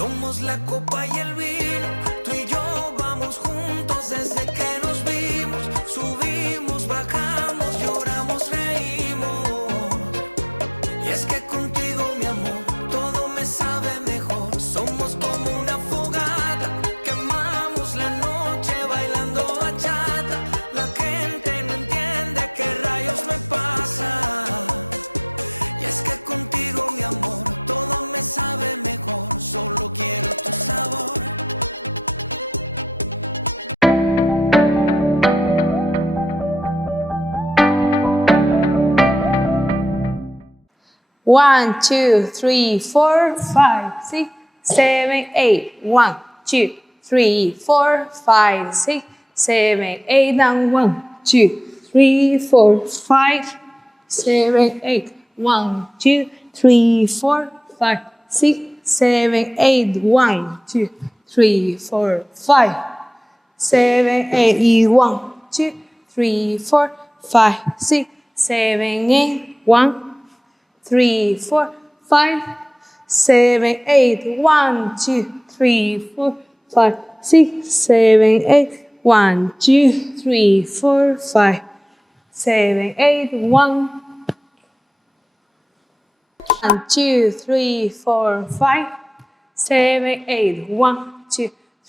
Somos la copa y el vino, tú y yo vamos juntos desde que nos vimos. Subimos, bajamos, lloramos, reímos. Y es que contigo, mi amor, todo me sabe mejor. Somos como una fogata, quemamos la noche bailando bachata. La gente no entiende qué rayos me pasa. Y es que contigo, mi amor, todo me sabe mejor. Solo quiero tu sabor. One, two, three, four, five, six, seven, eight. 1, 2, 3, 4, 5, 6, 7, 8. And 1, 2, 3, 4, 5, 7, 8. 1, 2, 3, 4, 5, 6, 7, 8. 1, 2, 3, 4, 5, 7, 8. 1, 2, 3, 4, 5, 6, 7, 8. 1, 3, 4, 5, 7, 8. 1, 2, 3, 4, 5, 6, 7, 8. 1, 2, 3, 4, 5, 7, 8. 1, 2,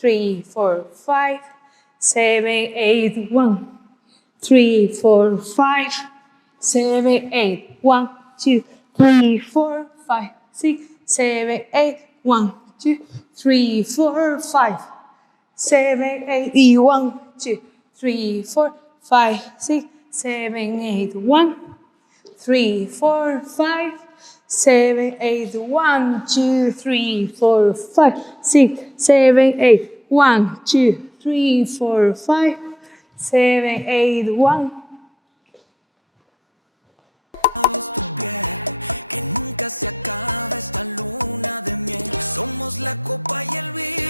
3, 4, 5, 7, 8. 1, 2, 3, 4, 5, 7, 8. 1, 3, 4, 5, 7, 8. 1, 2, 3, 4, 5, 6, 7, 8. 1, 2, 3, 4, 5, 7, 8. 1, 2, 3, 4, 5, 6, 7, 8. 1, 3, 4, 5, 7, 8. 1, 2, 3, 4, 5, 6, 7, 8. 1, 2, 3, 4, 5, 7, 8. 1. Sabes tu piel, que nunca se acaba esta luna de miel. Somos la copa y el vino.